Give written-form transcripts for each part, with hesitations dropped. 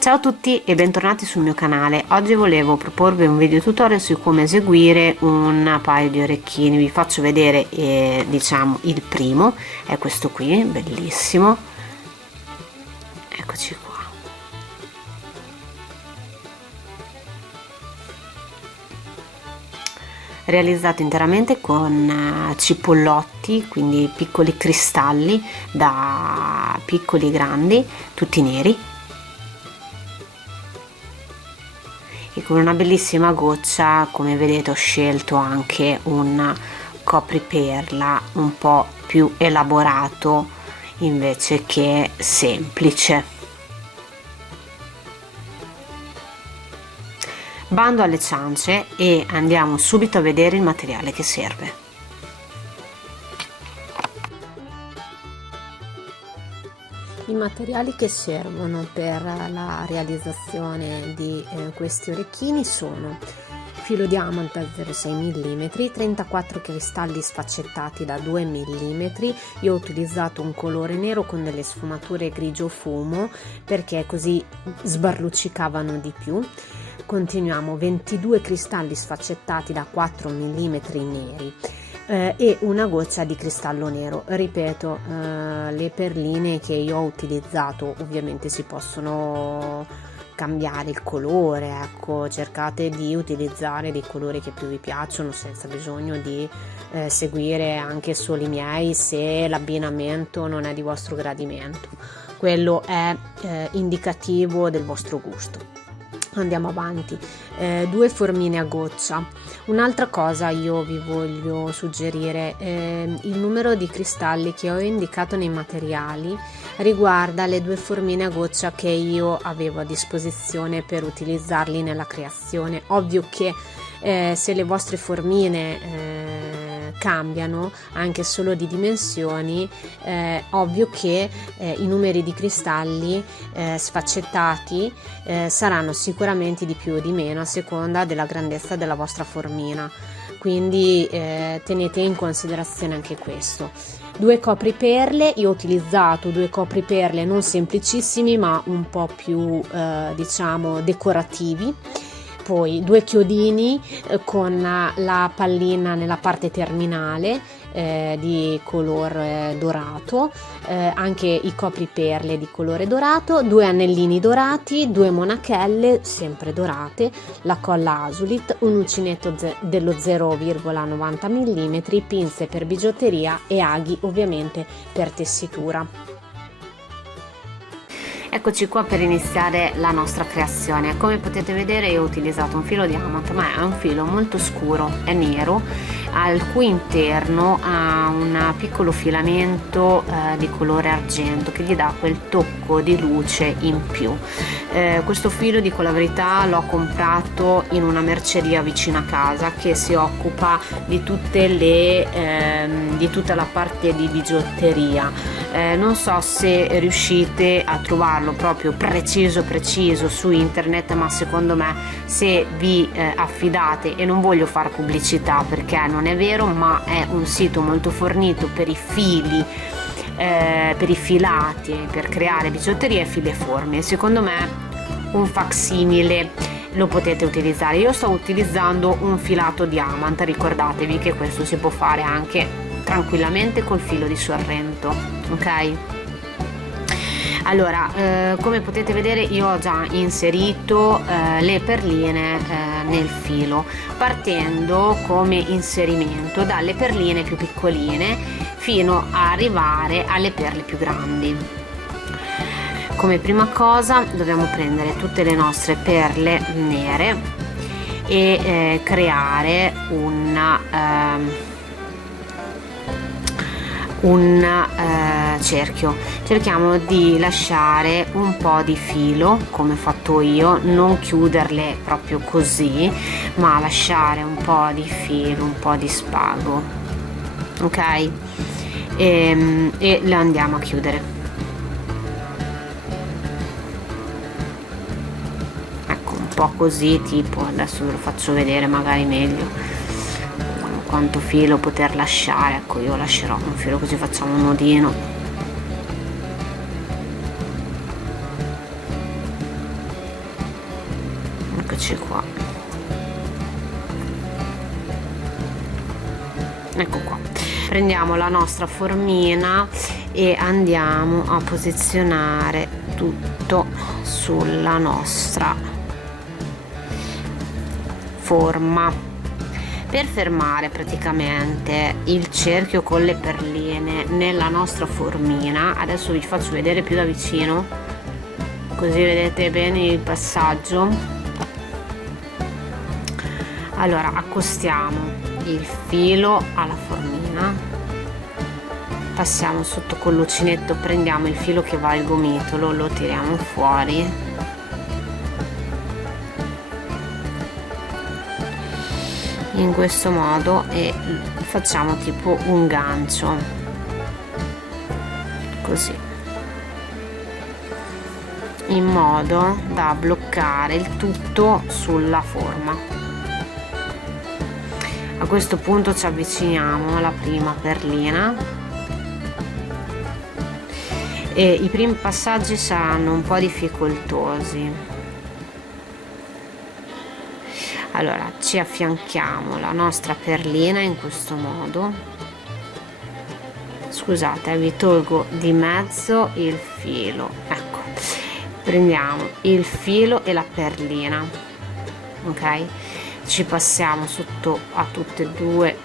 Ciao a tutti e bentornati sul mio canale. Oggi volevo proporvi un video tutorial su come eseguire un paio di orecchini. Vi faccio vedere diciamo il primo, è questo qui, bellissimo, eccoci qua. Realizzato interamente con cipollotti, quindi piccoli cristalli da piccoli e grandi, tutti neri, e con una bellissima goccia. Come vedete ho scelto anche un copriperla un po' più elaborato invece che semplice. Bando alle ciance e andiamo subito a vedere il materiale che serve. I materiali che servono per la realizzazione di questi orecchini sono filo diamant da 0,6 mm, 34 cristalli sfaccettati da 2 mm. Io ho utilizzato un colore nero con delle sfumature grigio fumo perché così sbarluccicavano di più. Continuiamo, 22 cristalli sfaccettati da 4 mm neri. E una goccia di cristallo nero. Ripeto, le perline che io ho utilizzato ovviamente si possono cambiare il colore, ecco, cercate di utilizzare dei colori che più vi piacciono senza bisogno di seguire anche solo i miei se l'abbinamento non è di vostro gradimento. Quello è indicativo del vostro gusto. Andiamo avanti. 2 formine a goccia. Un'altra cosa io vi voglio suggerire, il numero di cristalli che ho indicato nei materiali riguarda le 2 formine a goccia che io avevo a disposizione per utilizzarli nella creazione. Ovvio che se le vostre formine cambiano anche solo di dimensioni, ovvio che i numeri di cristalli sfaccettati saranno sicuramente di più o di meno a seconda della grandezza della vostra formina, quindi tenete in considerazione anche questo. 2 copriperle, io ho utilizzato 2 copriperle non semplicissimi ma un po' più diciamo decorativi. Poi 2 chiodini con la pallina nella parte terminale di color dorato, anche i copriperle di colore dorato, 2 anellini dorati, 2 monachelle sempre dorate, la colla Azulit, un uncinetto dello 0,90 mm, pinze per bigiotteria e aghi ovviamente per tessitura. Eccoci qua per iniziare la nostra creazione. Come potete vedere io ho utilizzato un filo diamant, ma è un filo molto scuro, è nero, al cui interno ha un piccolo filamento di colore argento che gli dà quel tocco di luce in più. Questo filo, dico la verità, l'ho comprato in una merceria vicino a casa che si occupa di tutte di tutta la parte di bigiotteria. Non so se riuscite a trovarlo proprio preciso su internet, ma secondo me se vi affidate, e non voglio fare pubblicità perché non è vero, ma è un sito molto fornito per i fili, per i filati, per creare bigiotteria e filiformi, e secondo me un facsimile lo potete utilizzare. Io sto utilizzando un filato diamant, ricordatevi che questo si può fare anche tranquillamente col filo di Sorrento, ok? Allora, come potete vedere io ho già inserito le perline nel filo, partendo come inserimento dalle perline più piccoline fino a arrivare alle perle più grandi. Come prima cosa dobbiamo prendere tutte le nostre perle nere e creare un cerchio. Cerchiamo di lasciare un po' di filo come ho fatto io, non chiuderle proprio così, ma lasciare un po' di filo, un po' di spago, ok? E le andiamo a chiudere. Ecco, un po' così, tipo, adesso ve lo faccio vedere magari meglio quanto filo poter lasciare. Ecco, io lascerò un filo così facciamo un nodino. eccoci qua, ecco qua. Prendiamo la nostra formina e andiamo a posizionare tutto sulla nostra forma per fermare praticamente il cerchio con le perline nella nostra formina. Adesso vi faccio vedere più da vicino, così vedete bene il passaggio. Allora, accostiamo il filo alla formina, passiamo sotto con l'uncinetto, prendiamo il filo che va al gomitolo, lo tiriamo fuori, in questo modo, e facciamo tipo un gancio, così, in modo da bloccare il tutto sulla forma. A questo punto ci avviciniamo alla prima perlina e i primi passaggi saranno un po' difficoltosi. Allora, ci affianchiamo la nostra perlina in questo modo. Scusate, vi tolgo di mezzo il filo, ecco, prendiamo il filo e la perlina, ok, ci passiamo sotto a tutte e due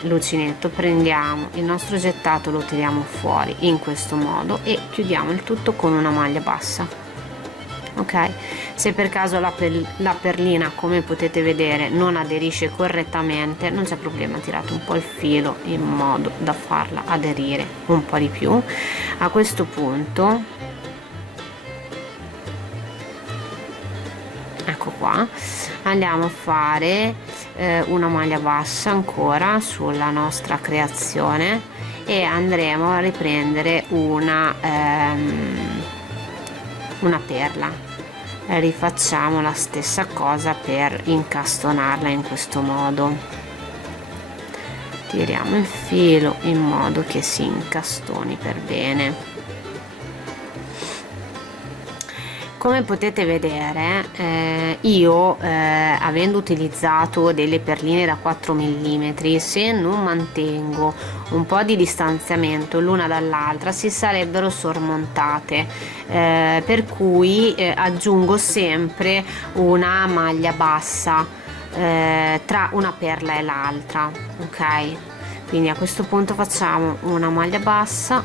l'uncinetto, prendiamo il nostro gettato, lo tiriamo fuori in questo modo e chiudiamo il tutto con una maglia bassa. Ok, se per caso la perlina, come potete vedere, non aderisce correttamente, non c'è problema, tirate un po' il filo in modo da farla aderire un po' di più. A questo punto, ecco qua, andiamo a fare una maglia bassa ancora sulla nostra creazione e andremo a riprendere una perla. Rifacciamo la stessa cosa per incastonarla in questo modo, tiriamo il filo in modo che si incastoni per bene. Come potete vedere, io avendo utilizzato delle perline da 4 mm, se non mantengo un po' di distanziamento l'una dall'altra si sarebbero sormontate, per cui aggiungo sempre una maglia bassa tra una perla e l'altra, ok? Quindi a questo punto facciamo una maglia bassa,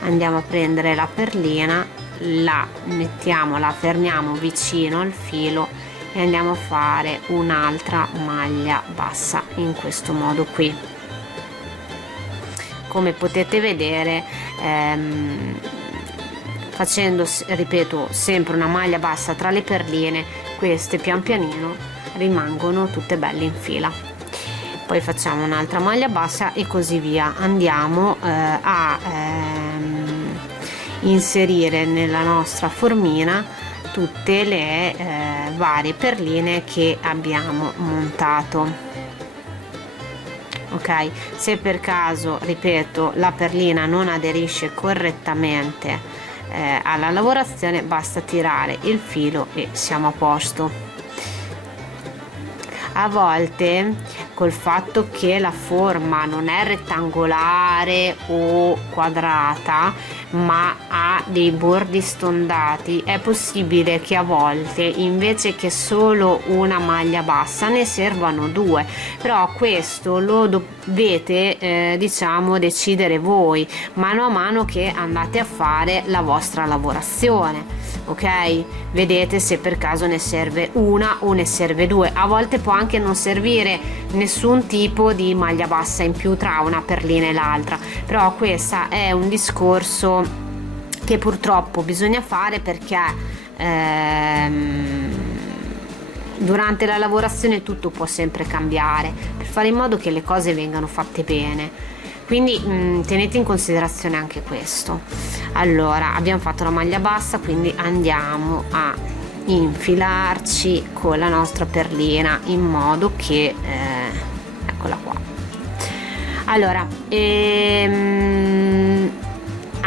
andiamo a prendere la perlina, la mettiamo, la fermiamo vicino al filo e andiamo a fare un'altra maglia bassa in questo modo qui. Come potete vedere, facendo, ripeto, sempre una maglia bassa tra le perline, queste pian pianino rimangono tutte belle in fila. Poi facciamo un'altra maglia bassa e così via. Andiamo inserire nella nostra formina tutte le varie perline che abbiamo montato, ok? Se per caso, ripeto, la perlina non aderisce correttamente alla lavorazione, basta tirare il filo e siamo a posto. A volte, col fatto che la forma non è rettangolare o quadrata ma ha dei bordi stondati, è possibile che a volte invece che solo una maglia bassa ne servano due, però questo lo dovete diciamo decidere voi mano a mano che andate a fare la vostra lavorazione, ok? Vedete se per caso ne serve una o ne serve due. A volte può anche non servire nessun tipo di maglia bassa in più tra una perlina e l'altra, però questo è un discorso che purtroppo bisogna fare perché durante la lavorazione tutto può sempre cambiare, per fare in modo che le cose vengano fatte bene, quindi tenete in considerazione anche questo. Allora, abbiamo fatto la maglia bassa, quindi andiamo a infilarci con la nostra perlina in modo che eccola qua. Allora,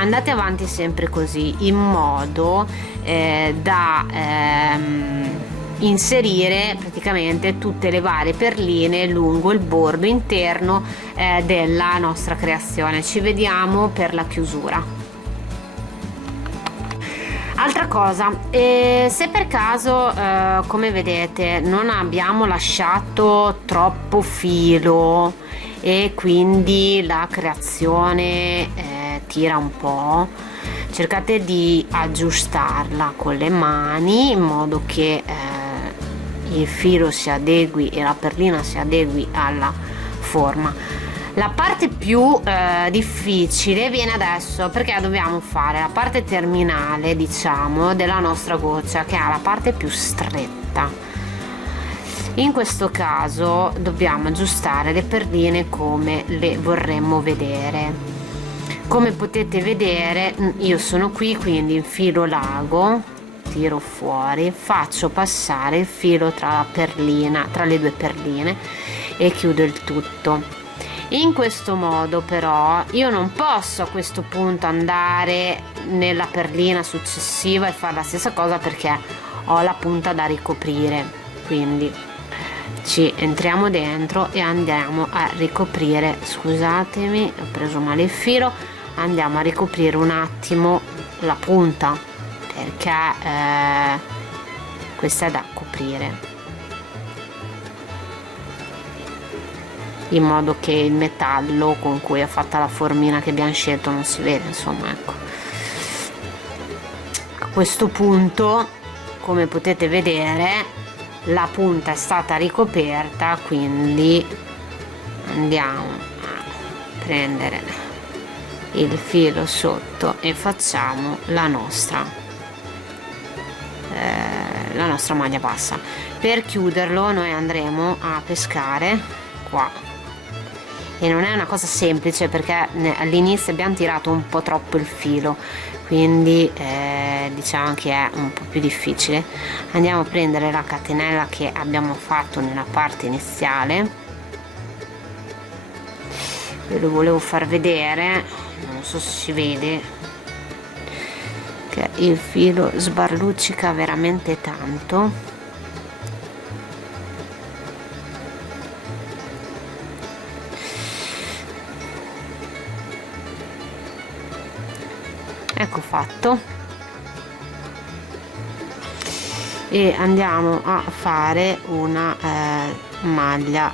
andate avanti sempre così, in modo da inserire praticamente tutte le varie perline lungo il bordo interno della nostra creazione. Ci vediamo per la chiusura. Altra cosa, se per caso come vedete non abbiamo lasciato troppo filo e quindi la creazione tira un po', cercate di aggiustarla con le mani in modo che il filo si adegui e la perlina si adegui alla forma. La parte più difficile viene adesso, perché dobbiamo fare la parte terminale, diciamo, della nostra goccia, che è la parte più stretta. In questo caso dobbiamo aggiustare le perline come le vorremmo vedere. Come potete vedere, io sono qui, quindi infilo l'ago, tiro fuori, faccio passare il filo tra la perlina, tra le due perline, e chiudo il tutto. In questo modo però io non posso a questo punto andare nella perlina successiva e fare la stessa cosa, perché ho la punta da ricoprire, quindi ci entriamo dentro e andiamo a ricoprire. Scusatemi, ho preso male il filo. Andiamo a ricoprire un attimo la punta, perché questa è da coprire, in modo che il metallo con cui è fatta la formina che abbiamo scelto non si vede, insomma, ecco. A questo punto, come potete vedere, la punta è stata ricoperta, quindi andiamo a prendere il filo sotto e facciamo la nostra maglia bassa. Per chiuderlo noi andremo a pescare qua, e non è una cosa semplice perché all'inizio abbiamo tirato un po' troppo il filo, quindi diciamo che è un po' più difficile. Andiamo a prendere la catenella che abbiamo fatto nella parte iniziale. Ve lo volevo far vedere, non so se si vede che il filo sbarluccica veramente tanto. Ecco fatto, e andiamo a fare una maglia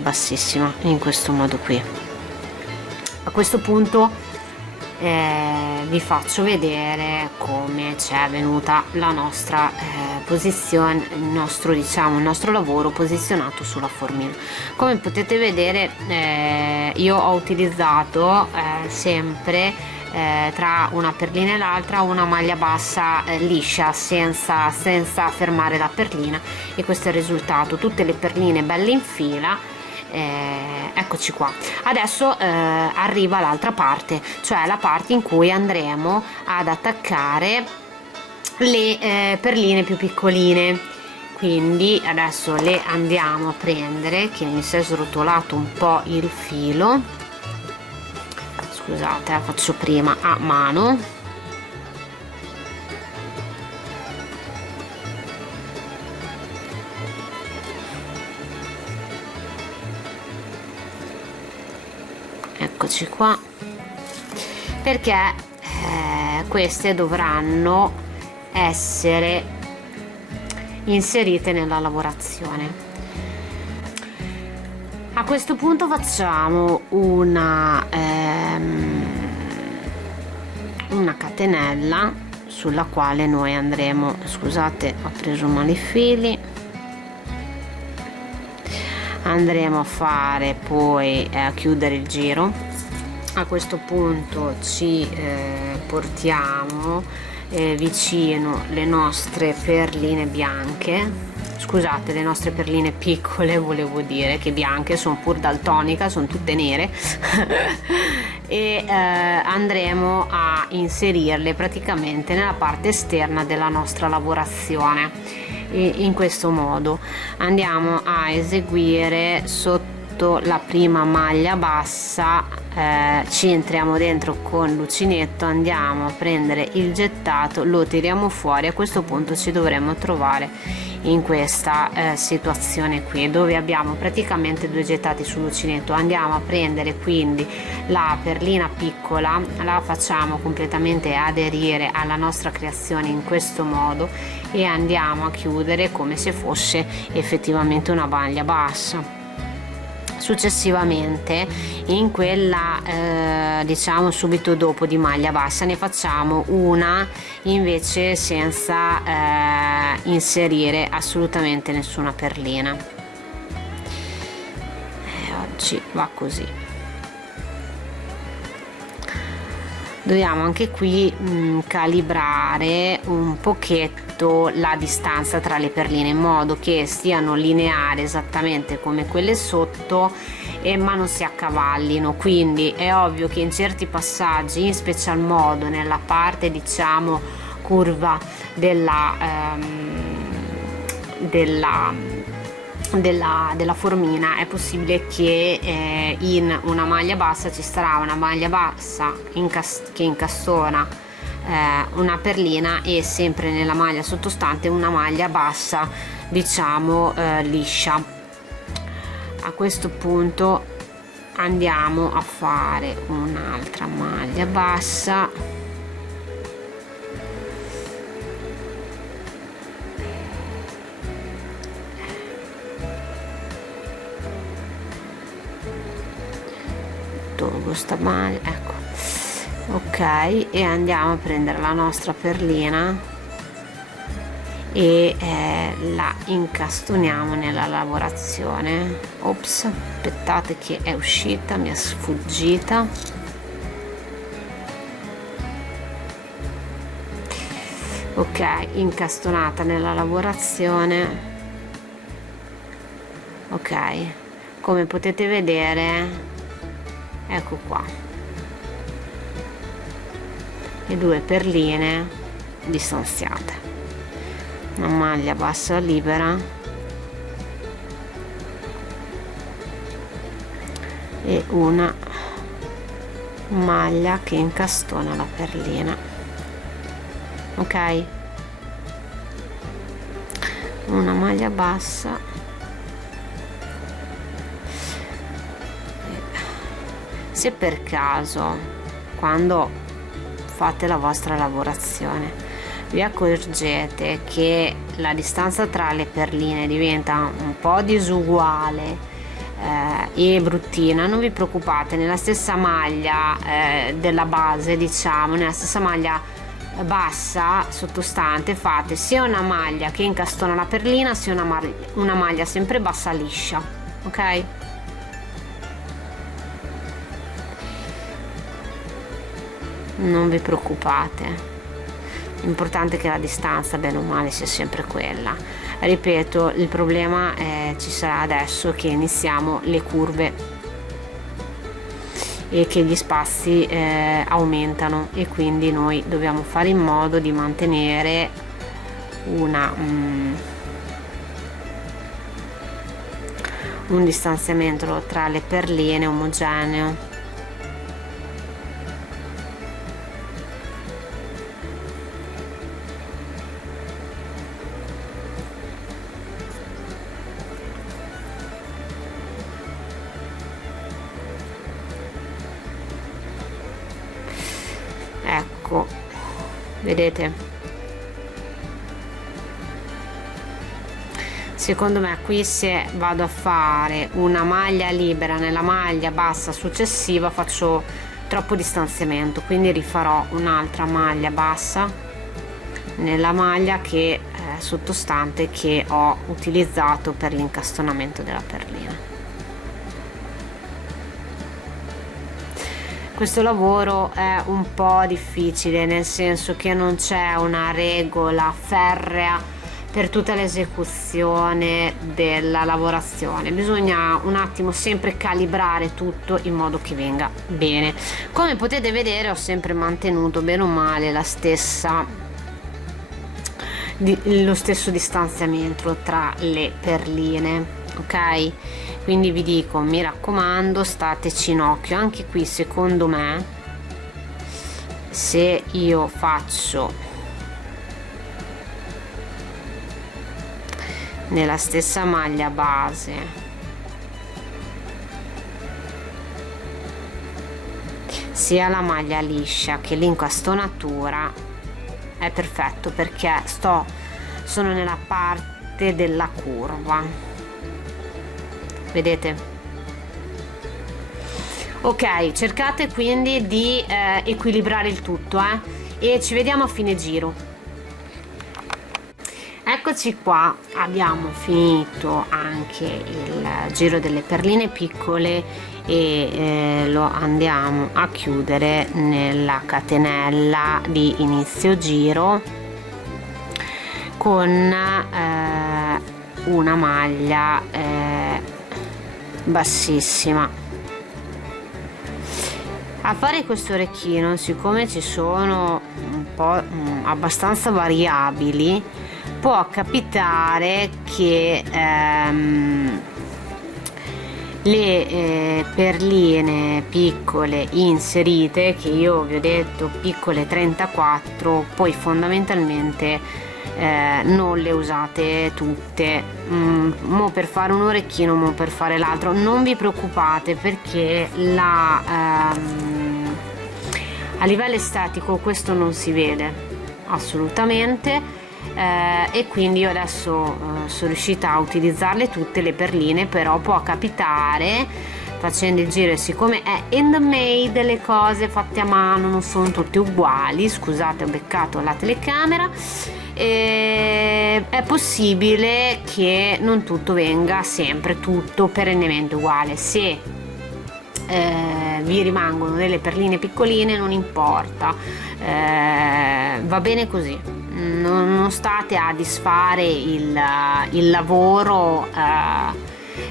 bassissima in questo modo qui. A questo punto vi faccio vedere come ci è venuta la nostra posizione, il nostro lavoro posizionato sulla formina. Come potete vedere io ho utilizzato sempre tra una perlina e l'altra una maglia bassa liscia, senza fermare la perlina, e questo è il risultato, tutte le perline belle in fila. Eccoci qua. Adesso arriva l'altra parte, cioè la parte in cui andremo ad attaccare le perline più piccoline. Quindi adesso le andiamo a prendere, che mi si è srotolato un po' il filo. Scusate, la faccio prima a mano. Eccoci qua, perché queste dovranno essere inserite nella lavorazione. A questo punto facciamo una catenella sulla quale noi andremo, scusate, ho preso male i fili, andremo a fare poi a chiudere il giro. A questo punto ci portiamo vicino le nostre perline bianche, scusate, le nostre perline piccole, volevo dire, che bianche sono pur daltonica, sono tutte nere e andremo a inserirle praticamente nella parte esterna della nostra lavorazione. In questo modo andiamo a eseguire sotto sotto la prima maglia bassa, ci entriamo dentro con l'uncinetto, andiamo a prendere il gettato, lo tiriamo fuori. A questo punto ci dovremmo trovare in questa situazione qui, dove abbiamo praticamente 2 gettati sull'uncinetto. Andiamo a prendere quindi la perlina piccola, la facciamo completamente aderire alla nostra creazione in questo modo e andiamo a chiudere come se fosse effettivamente una maglia bassa. Successivamente, in quella diciamo subito dopo di maglia bassa, ne facciamo una invece senza inserire assolutamente nessuna perlina. Oggi va così. Dobbiamo anche qui calibrare un pochetto la distanza tra le perline in modo che stiano lineari esattamente come quelle sotto ma non si accavallino. Quindi è ovvio che in certi passaggi, in special modo nella parte diciamo curva della formina, è possibile che in una maglia bassa ci sarà una maglia bassa che incastona una perlina e sempre nella maglia sottostante una maglia bassa diciamo liscia. A questo punto andiamo a fare un'altra maglia bassa sta male, ecco, ok, e andiamo a prendere la nostra perlina e la incastoniamo nella lavorazione. Ops, aspettate che è uscita, mi è sfuggita. Ok, incastonata nella lavorazione. Ok, come potete vedere, ecco qua, le 2 perline distanziate, una maglia bassa libera e una maglia che incastona la perlina. Ok, una maglia bassa se per caso quando fate la vostra lavorazione vi accorgete che la distanza tra le perline diventa un po' disuguale e bruttina, non vi preoccupate, nella stessa maglia della base, diciamo nella stessa maglia bassa sottostante fate sia una maglia che incastona la perlina sia una maglia sempre bassa liscia. Ok, non vi preoccupate, l'importante è che la distanza bene o male sia sempre quella. Ripeto, il problema ci sarà adesso che iniziamo le curve e che gli spazi aumentano e quindi noi dobbiamo fare in modo di mantenere un distanziamento tra le perline omogeneo. Ecco, vedete, secondo me qui se vado a fare una maglia libera nella maglia bassa successiva faccio troppo distanziamento, quindi rifarò un'altra maglia bassa nella maglia che sottostante che ho utilizzato per l'incastonamento della perlina. Questo lavoro è un po' difficile, nel senso che non c'è una regola ferrea per tutta l'esecuzione della lavorazione, bisogna un attimo sempre calibrare tutto in modo che venga bene. Come potete vedere ho sempre mantenuto bene o male lo stesso distanziamento tra le perline, ok? quindi vi dico, mi raccomando, stateci in occhio. Anche qui secondo me, se io faccio nella stessa maglia base sia la maglia liscia che l'incastonatura, è perfetto, perché sono nella parte della curva, vedete? Ok, cercate quindi di equilibrare il tutto, e ci vediamo a fine giro. Eccoci qua, abbiamo finito anche il giro delle perline piccole e lo andiamo a chiudere nella catenella di inizio giro con una maglia bassissima. A fare questo orecchino, siccome ci sono un po' abbastanza variabili, può capitare che le perline piccole inserite, che io vi ho detto piccole 34, poi fondamentalmente non le usate tutte, mo per fare un orecchino, mo per fare l'altro. Non vi preoccupate, perché a livello estetico questo non si vede assolutamente. E quindi io adesso sono riuscita a utilizzarle tutte le perline, però può capitare facendo il giro, e siccome è handmade, le cose fatte a mano non sono tutte uguali, scusate, ho beccato la telecamera, è possibile che non tutto venga sempre tutto perennemente uguale. Se vi rimangono delle perline piccoline non importa, va bene così. Non state a disfare il lavoro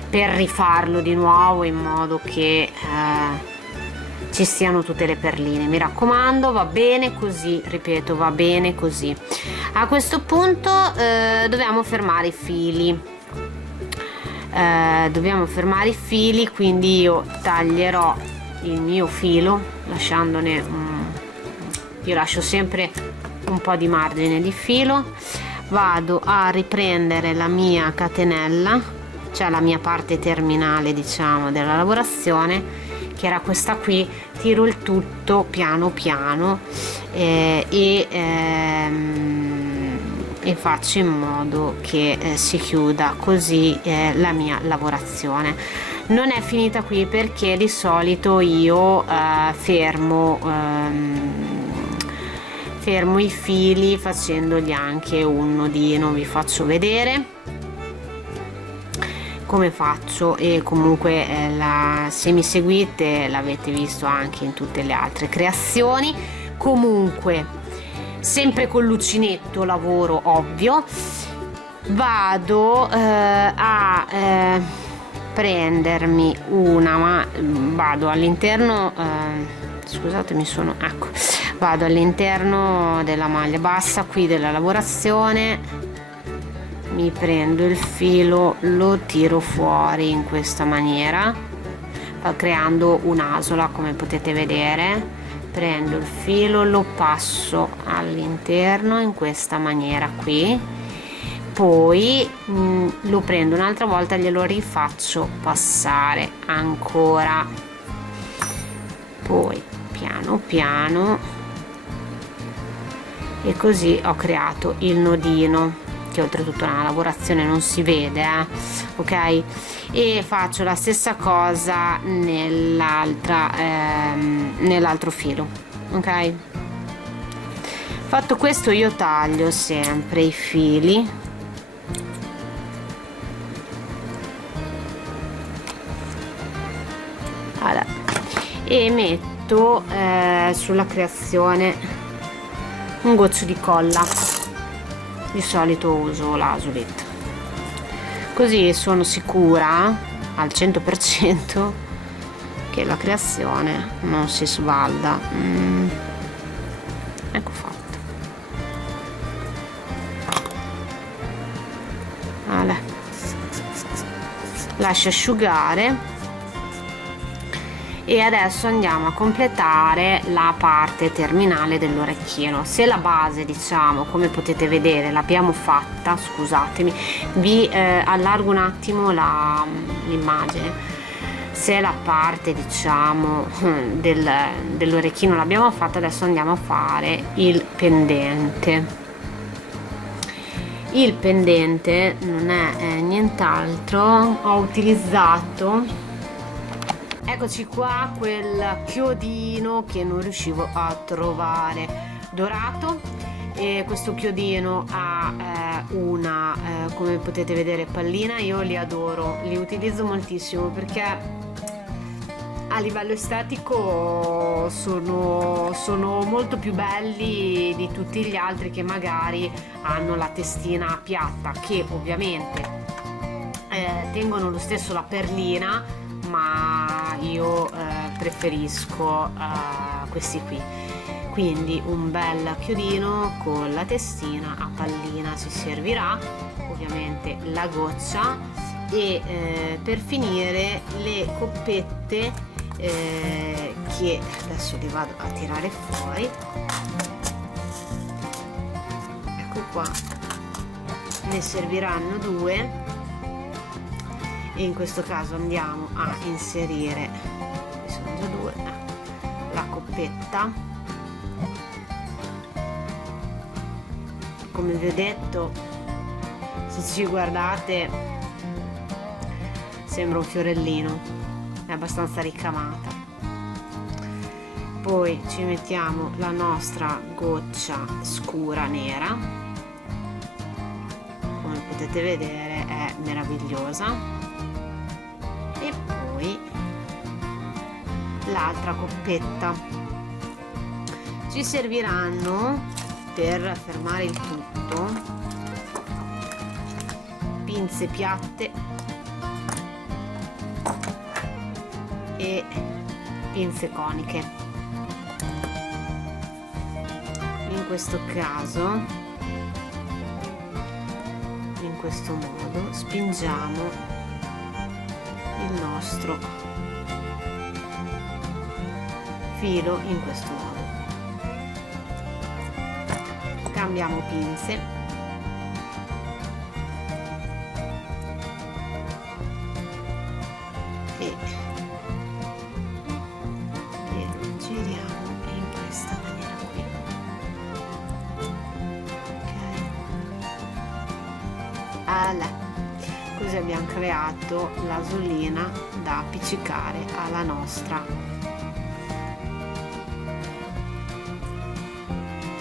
per rifarlo di nuovo in modo che ci siano tutte le perline. Mi raccomando, va bene così, ripeto, va bene così. A questo punto dobbiamo fermare i fili, quindi io taglierò il mio filo lasciandone io lascio sempre un po' di margine di filo. Vado a riprendere la mia catenella, cioè la mia parte terminale, diciamo, della lavorazione, che era questa qui. Tiro il tutto piano piano e faccio in modo che si chiuda così la mia lavorazione. Non è finita qui, perché di solito io fermo i fili facendogli anche un nodino. Vi faccio vedere come faccio, e comunque se mi seguite l'avete visto anche in tutte le altre creazioni. Comunque sempre con l'uncinetto lavoro, ovvio. Vado a prendermi vado all'interno vado all'interno della maglia bassa qui della lavorazione, mi prendo il filo, lo tiro fuori in questa maniera, creando un'asola, come potete vedere. Prendo il filo, lo passo all'interno in questa maniera qui, poi lo prendo un'altra volta, glielo rifaccio passare ancora, poi piano piano, e così ho creato il nodino, che oltretutto nella lavorazione non si vede, ok? E faccio la stessa cosa nell'altro filo, ok? Fatto questo, io taglio sempre i fili, allora, e metto sulla creazione un goccio di colla. Di solito uso l'Azulit, così sono sicura al 100% che la creazione non si sbalda. Ecco fatto. lascio asciugare e adesso andiamo a completare la parte terminale dell'orecchino. Se la base, diciamo, come potete vedere, l'abbiamo fatta, scusatemi, vi allargo un attimo l'immagine. Se la parte, diciamo, dell'orecchino l'abbiamo fatta, adesso andiamo a fare il pendente. Il pendente non è nient'altro, ho utilizzato, eccoci qua, quel chiodino che non riuscivo a trovare, dorato, e questo chiodino ha una come potete vedere pallina. Io li adoro, li utilizzo moltissimo perché a livello estetico sono molto più belli di tutti gli altri che magari hanno la testina piatta, che ovviamente tengono lo stesso la perlina, ma io preferisco questi qui. Quindi un bel chiodino con la testina a pallina ci servirà, ovviamente la goccia e per finire le coppette che adesso le vado a tirare fuori. Ecco qua, ne serviranno due e in questo caso andiamo a inserire, sono già due, la coppetta. Come vi ho detto, se ci guardate sembra un fiorellino, è abbastanza ricamata. Poi ci mettiamo la nostra goccia scura nera, come potete vedere è meravigliosa, e poi l'altra coppetta. Ci serviranno, per fermare il tutto, pinze piatte e pinze coniche. In questo caso, in questo modo, spingiamo il nostro filo in questo modo. Cambiamo pinze e lo giriamo in questa maniera qui. Ok, allora, così abbiamo creato l'asolina da appiccicare alla nostra,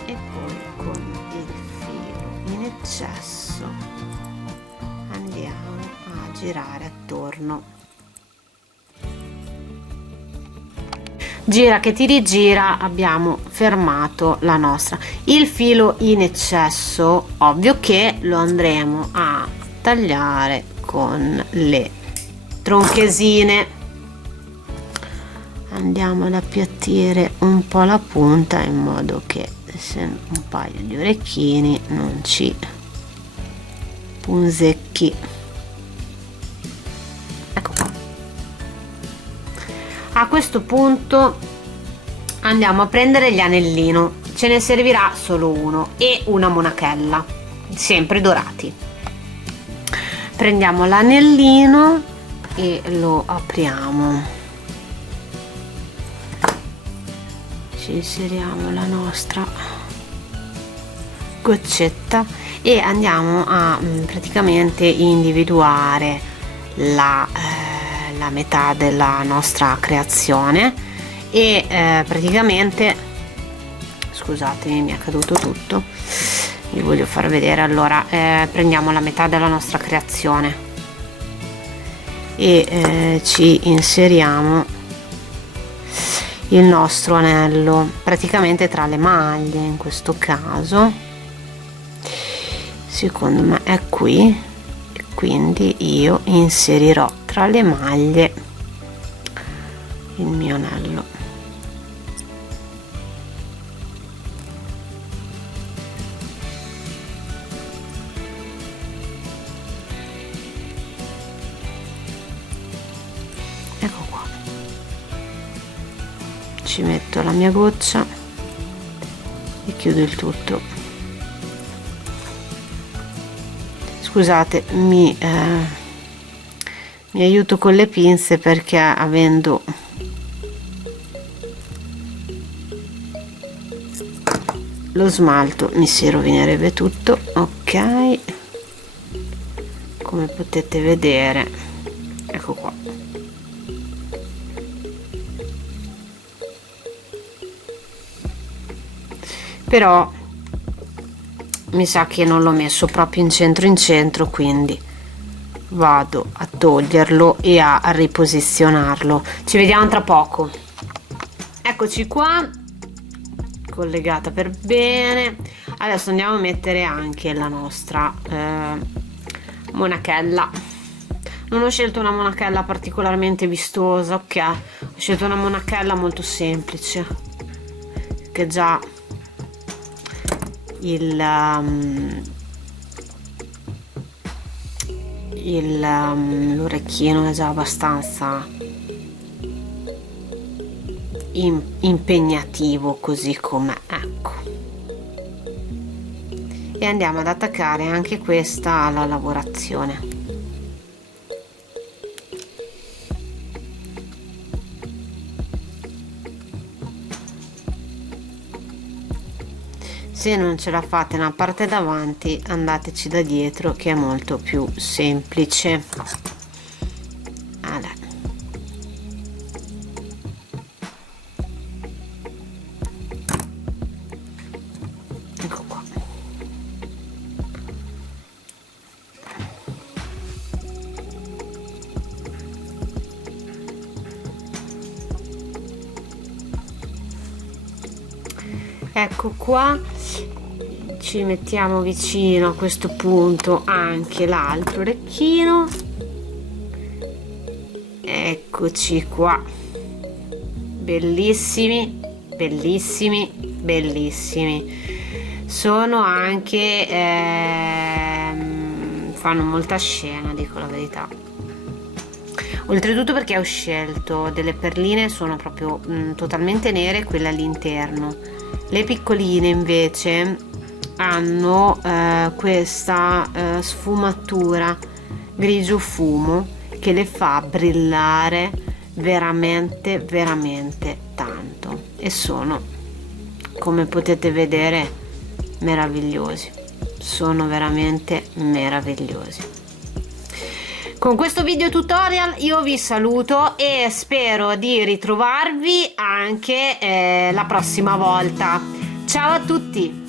e poi con il filo in eccesso andiamo a girare attorno. Gira che ti rigira, abbiamo fermato la nostra. Il filo in eccesso, ovvio che lo andremo a tagliare con le tronchesine. Andiamo ad appiattire un po' la punta in modo che se un paio di orecchini non ci punzecchi. Ecco qua. A questo punto andiamo a prendere gli anellino, ce ne servirà solo uno e una monachella, sempre dorati. Prendiamo l'anellino e lo apriamo, ci inseriamo la nostra goccetta e andiamo a praticamente individuare la metà della nostra creazione e praticamente, scusatemi, mi è caduto tutto, vi voglio far vedere. Allora prendiamo la metà della nostra creazione e ci inseriamo il nostro anello praticamente tra le maglie. In questo caso secondo me è qui, e quindi io inserirò tra le maglie il mio anello. ci metto la mia goccia e chiudo il tutto. Scusate, mi aiuto con le pinze perché avendo lo smalto mi si rovinerebbe tutto. Ok, come potete vedere, ecco qua. Però mi sa che non l'ho messo proprio in centro, quindi vado a toglierlo e a riposizionarlo. Ci vediamo tra poco. Eccoci qua, collegata per bene. Adesso andiamo a mettere anche la nostra monachella. Non ho scelto una monachella particolarmente vistosa, ok, ho scelto una monachella molto semplice, che già l'orecchino è già abbastanza impegnativo così com'è, ecco. E andiamo ad attaccare anche questa alla lavorazione. Se non ce la fate nella parte davanti, andateci da dietro, che è molto più semplice. Allora. Ecco qua. Ecco qua, ci mettiamo vicino a questo punto anche l'altro orecchino. Eccoci qua, bellissimi, bellissimi, bellissimi. Sono anche fanno molta scena, dico la verità. Oltretutto perché ho scelto delle perline, sono proprio totalmente nere, quelle all'interno. Le piccoline invece hanno questa sfumatura grigio fumo che le fa brillare veramente veramente tanto, e sono, come potete vedere, meravigliosi, sono veramente meravigliosi. Con questo video tutorial io vi saluto e spero di ritrovarvi anche la prossima volta. Ciao a tutti!